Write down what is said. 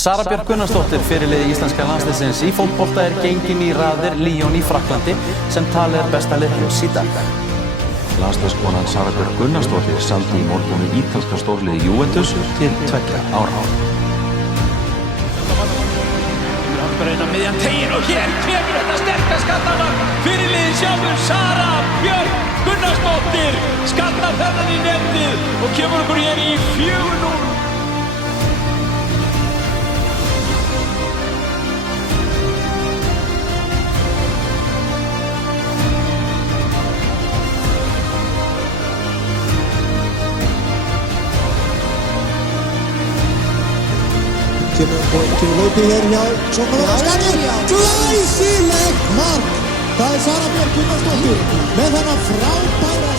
Sara Björk Gunnarsdóttir, fyrirliði íslenska landsliðsins í fótbolta, gengin í raðir Lyon í Frakklandi sem talið besta lið heims í dag. Landsliðskonan Sara Björk Gunnarsdóttir seldi í morgun ítalska stórliði Juventus til 2 ára. Inn á miðjan teyginn og hér kemur þetta sterka skallamark fyrirliðinn sjálfur Sara Björk Gunnarsdóttir skallar þennan í netið og kemur okkur hér í 4-0. Kemur Lóti hér hjá Sóknarskattur, glæsilegt mark! Það Sara Björk Gunnarsdóttir með þennan frábæra